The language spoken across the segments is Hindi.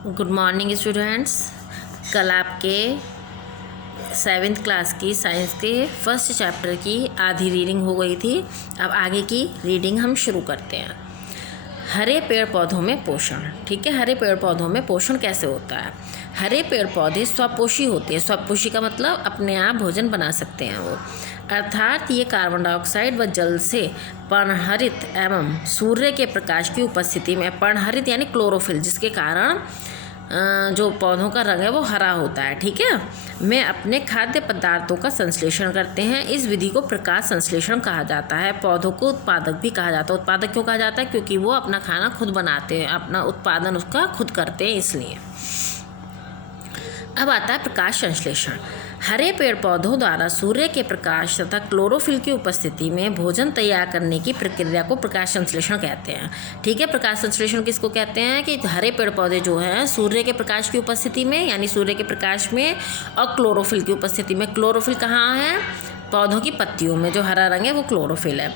Good morning students. कल आपके 7th क्लास की साइंस के फर्स्ट चैप्टर की आधी रीडिंग हो गई थी। अब आगे की रीडिंग हम शुरू करते हैं। हरे पेड़ पौधों में पोषण। ठीक है, हरे पेड़ पौधों में पोषण कैसे होता है। हरे पेड़ पौधे स्वपोषी होते हैं। स्वपोषी का मतलब अपने आप भोजन बना सकते हैं वो, अर्थात ये कार्बन डाइऑक्साइड व जल से पर्णहरित एवं सूर्य के प्रकाश की उपस्थिति में, पर्णहरित यानी क्लोरोफिल, जिसके कारण जो पौधों का रंग है वो हरा होता है, ठीक है, में अपने खाद्य पदार्थों का संश्लेषण करते हैं। इस विधि को प्रकाश संश्लेषण कहा जाता है। पौधों को उत्पादक भी कहा जाता है। उत्पादक क्यों कहा जाता है? क्योंकि वो अपना खाना खुद बनाते हैं, अपना उत्पादन उसका खुद करते हैं, इसलिए। अब आता है प्रकाश संश्लेषण। हरे पेड़ पौधों द्वारा सूर्य के प्रकाश तथा क्लोरोफिल की उपस्थिति में भोजन तैयार करने की प्रक्रिया को प्रकाश संश्लेषण कहते हैं। ठीक है, प्रकाश संश्लेषण किसको कहते हैं कि हरे पेड़ पौधे जो हैं सूर्य के प्रकाश की उपस्थिति में, यानी सूर्य के प्रकाश में, और क्लोरोफिल की उपस्थिति में। क्लोरोफिल कहाँ है? पौधों की पत्तियों में। जो हरा रंग है वो क्लोरोफिल है,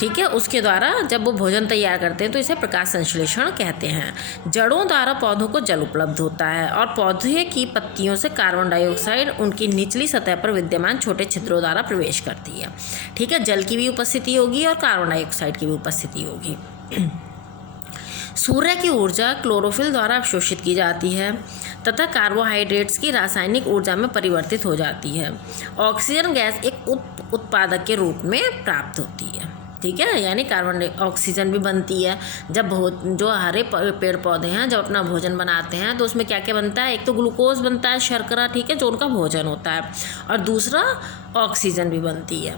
ठीक है। उसके द्वारा जब वो भोजन तैयार करते हैं तो इसे प्रकाश संश्लेषण कहते हैं। जड़ों द्वारा पौधों को जल उपलब्ध होता है और पौधे की पत्तियों से कार्बन डाइऑक्साइड उनकी निचली सतह पर विद्यमान छोटे छिद्रों द्वारा प्रवेश करती है। ठीक है, जल की भी उपस्थिति होगी और कार्बन डाइऑक्साइड की भी उपस्थिति होगी। सूर्य की ऊर्जा क्लोरोफिल द्वारा अवशोषित की जाती है तथा कार्बोहाइड्रेट्स की रासायनिक ऊर्जा में परिवर्तित हो जाती है। ऑक्सीजन गैस एक उत्पादक के रूप में प्राप्त होती है। ठीक है, यानी कार्बन ऑक्सीजन भी बनती है। जब जो हरे पेड़ पौधे हैं जब अपना भोजन बनाते हैं तो उसमें क्या क्या बनता है? एक तो ग्लूकोज बनता है, शर्करा, ठीक है, जो उनका भोजन होता है, और दूसरा ऑक्सीजन भी बनती है।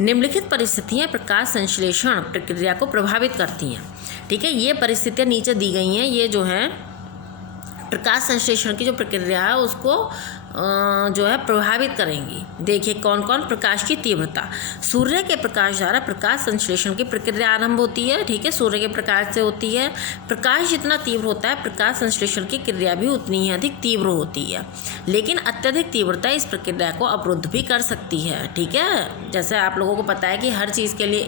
निम्नलिखित परिस्थितियाँ प्रकाश संश्लेषण प्रक्रिया को प्रभावित करती हैं। ठीक है, ये परिस्थितियाँ नीचे दी गई हैं। ये जो है प्रकाश संश्लेषण की जो प्रक्रिया है उसको जो है प्रभावित करेंगी। देखिए कौन कौन। प्रकाश की तीव्रता। सूर्य के प्रकाश द्वारा प्रकाश संश्लेषण की प्रक्रिया आरंभ होती है। ठीक है, सूर्य के प्रकाश से होती है। प्रकाश जितना तीव्र होता है प्रकाश संश्लेषण की क्रिया भी उतनी ही अधिक तीव्र होती है, लेकिन अत्यधिक तीव्रता इस प्रक्रिया को अवरुद्ध भी कर सकती है। ठीक है, जैसे आप लोगों को पता है कि हर चीज़ के लिए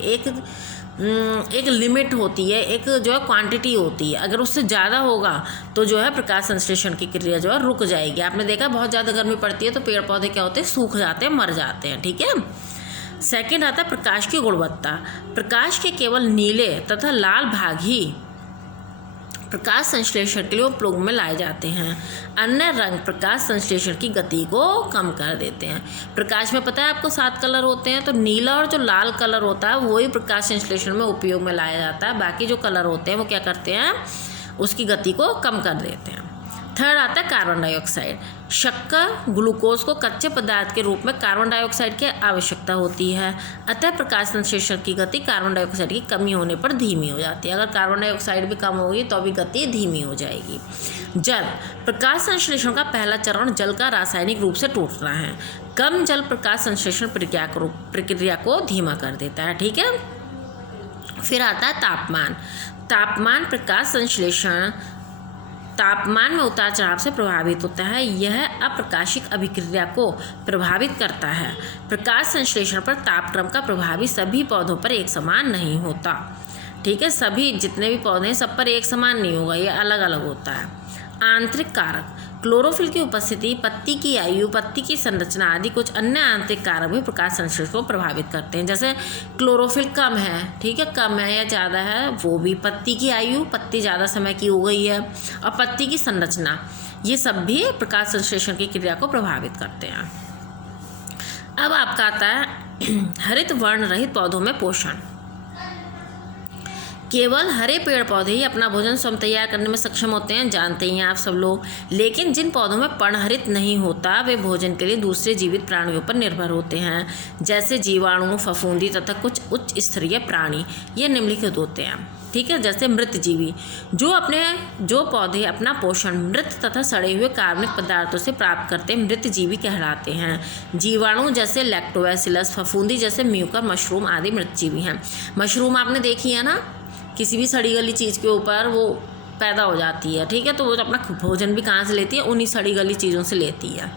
एक लिमिट होती है, एक जो है क्वांटिटी होती है। अगर उससे ज़्यादा होगा तो जो है प्रकाश संश्लेषण की क्रिया जो है रुक जाएगी। आपने देखा बहुत ज़्यादा गर्मी पड़ती है तो पेड़ पौधे क्या होते हैं? सूख जाते हैं, मर जाते हैं। ठीक है। सेकंड आता है प्रकाश की गुणवत्ता। प्रकाश के केवल नीले तथा लाल भाग ही प्रकाश संश्लेषण के लिए उपयोग में लाए जाते हैं। अन्य रंग प्रकाश संश्लेषण की गति को कम कर देते हैं। प्रकाश में पता है आपको 7 कलर होते हैं, तो नीला और जो लाल कलर होता है वही प्रकाश संश्लेषण में उपयोग में लाया जाता है। बाकी जो कलर होते हैं वो क्या करते हैं? उसकी गति को कम कर देते हैं। थर्ड आता है कार्बन डाइऑक्साइड। शक्कर, ग्लूकोज को कच्चे पदार्थ के रूप में कार्बन डाइऑक्साइड की आवश्यकता होती है, अतः प्रकाश संश्लेषण की गति कार्बन डाइऑक्साइड की कमी होने पर धीमी हो जाती है। अगर कार्बन डाइऑक्साइड भी कम होगी तो भी गति धीमी हो जाएगी। जल। प्रकाश संश्लेषण का पहला चरण जल का रासायनिक रूप से टूटना है। कम जल प्रकाश संश्लेषण प्रक्रिया को धीमा कर देता है। ठीक है। फिर आता है तापमान। तापमान प्रकाश संश्लेषण तापमान में उतार चढ़ाव से प्रभावित होता है। यह अप्रकाशिक अभिक्रिया को प्रभावित करता है। प्रकाश संश्लेषण पर तापक्रम का प्रभावी सभी पौधों पर एक समान नहीं होता। ठीक है, सभी जितने भी पौधे हैं सब पर एक समान नहीं होगा, ये अलग अलग होता है। आंतरिक कारक। क्लोरोफिल की उपस्थिति, पत्ती की आयु, पत्ती की संरचना आदि कुछ अन्य आंतरिक कारक भी प्रकाश संश्लेषण को प्रभावित करते हैं। जैसे क्लोरोफिल कम है, ठीक है, कम है या ज़्यादा है, वो भी। पत्ती की आयु, पत्ती ज़्यादा समय की हो गई है, और पत्ती की संरचना, ये सब भी प्रकाश संश्लेषण की क्रिया को प्रभावित करते हैं। अब आपका आता है हरित वर्ण रहित पौधों में पोषण। केवल हरे पेड़ पौधे ही अपना भोजन स्वयं तैयार करने में सक्षम होते हैं, जानते ही हैं आप सब लोग। लेकिन जिन पौधों में पर्णहरित नहीं होता वे भोजन के लिए दूसरे जीवित प्राणियों पर निर्भर होते हैं, जैसे जीवाणु, फफूंदी तथा कुछ उच्च स्तरीय प्राणी। ये निम्नलिखित होते हैं। ठीक है, जैसे मृत जीवी। जो पौधे अपना पोषण मृत तथा सड़े हुए कार्बनिक पदार्थों से प्राप्त करते मृत जीवी कहलाते हैं। जीवाणु जैसे लैक्टोबैसिलस, फफूंदी जैसे म्यूकर, मशरूम आदि मृत जीवी हैं। मशरूम आपने देखी है ना, किसी भी सड़ी गली चीज़ के ऊपर वो पैदा हो जाती है। ठीक है, तो वो अपना भोजन भी कहाँ से लेती है? उन्हीं सड़ी गली चीज़ों से लेती है।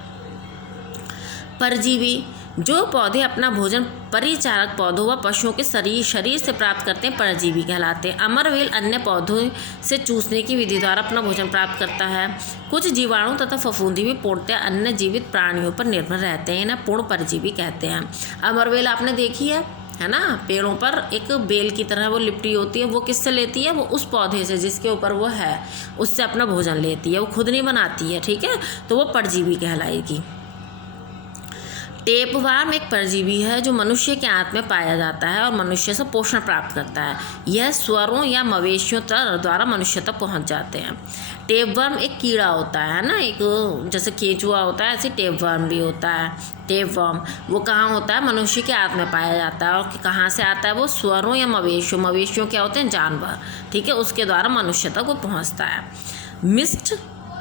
परजीवी। जो पौधे अपना भोजन परिचारक पौधों व पशुओं के शरीर से प्राप्त करते हैं परजीवी कहलाते हैं। अमरवेल अन्य पौधों से चूसने की विधि द्वारा अपना भोजन प्राप्त करता है। कुछ जीवाणु तथा फफूंदी भी पूर्णतः अन्य जीवित प्राणियों पर निर्भर रहते हैं, इन्हें पूर्ण परजीवी कहते हैं। अमरवेल आपने देखी है ना, पेड़ों पर एक बेल की तरह वो लिपटी होती है, वो किससे लेती है, वो उस पौधे से जिसके ऊपर वो है उससे अपना भोजन लेती है, वो खुद नहीं बनाती है, ठीक है, तो वो परजीवी कहलाएगी। टेपवार्म एक परजीवी है जो मनुष्य के आंत में पाया जाता है और मनुष्य से पोषण प्राप्त करता है। यह स्वरों या मवेशियों द्वारा मनुष्य तक पहुंच जाते हैं। टेपवर्म एक कीड़ा होता है ना, एक जैसे केंचुआ होता है ऐसे टेपवर्म भी होता है। टेपवर्म वो कहाँ होता है, मनुष्य के आंत में पाया जाता है। और कहाँ से आता है वो, स्वरों या मवेशियों क्या होते हैं, जानवर, ठीक है, उसके द्वारा मनुष्य तक वो पहुँचता है। मिस्ट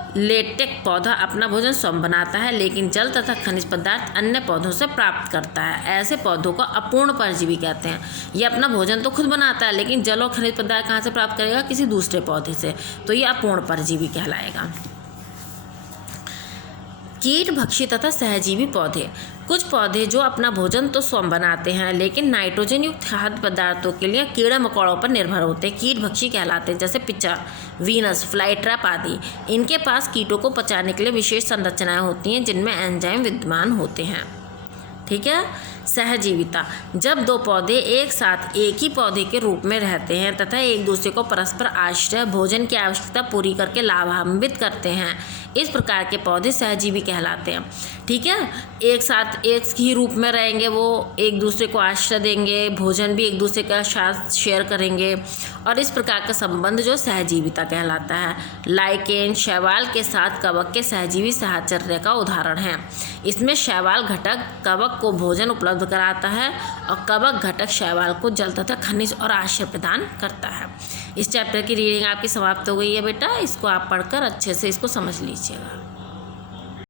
लेटेक पौधा अपना भोजन स्वयं बनाता है, लेकिन जल तथा खनिज पदार्थ अन्य पौधों से प्राप्त करता है। ऐसे पौधों को अपूर्ण परजीवी कहते हैं। ये अपना भोजन तो खुद बनाता है, लेकिन जल और खनिज पदार्थ कहाँ से प्राप्त करेगा, किसी दूसरे पौधे से, तो ये अपूर्ण परजीवी कहलाएगा। कीट भक्षी तथा सहजीवी पौधे। कुछ पौधे जो अपना भोजन तो स्वयं बनाते हैं, लेकिन नाइट्रोजन युक्त खाद्य पदार्थों के लिए कीड़े मकोड़ों पर निर्भर होते हैं। कीट भक्षी कहलाते हैं, जैसे पिचा, वीनस, फ्लाईट्रैप आदि। इनके पास कीटों को पचाने के लिए विशेष संरचनाएं होती हैं जिनमें एंजाइम विद्यमान होते हैं, ठीक है। सहजीविता, जब दो पौधे एक साथ एक ही पौधे के रूप में रहते हैं तथा एक दूसरे को परस्पर आश्रय, भोजन की आवश्यकता पूरी करके लाभान्वित करते हैं, इस प्रकार के पौधे सहजीवी कहलाते हैं, ठीक है। एक साथ एक ही रूप में रहेंगे, वो एक दूसरे को आश्रय देंगे, भोजन भी एक दूसरे के साथ शेयर करेंगे, और इस प्रकार का संबंध जो सहजीविता कहलाता है। लाइकेन शैवाल के साथ कवक के सहजीवी साहचर्य का उदाहरण है। इसमें शैवाल घटक कवक को भोजन उपलब्ध कराता है और कवक घटक शैवाल को जल तथा खनिज और आश्रय प्रदान करता है। इस चैप्टर की रीडिंग आपकी समाप्त हो गई है बेटा, इसको आप पढ़कर अच्छे से इसको समझ लीजिएगा।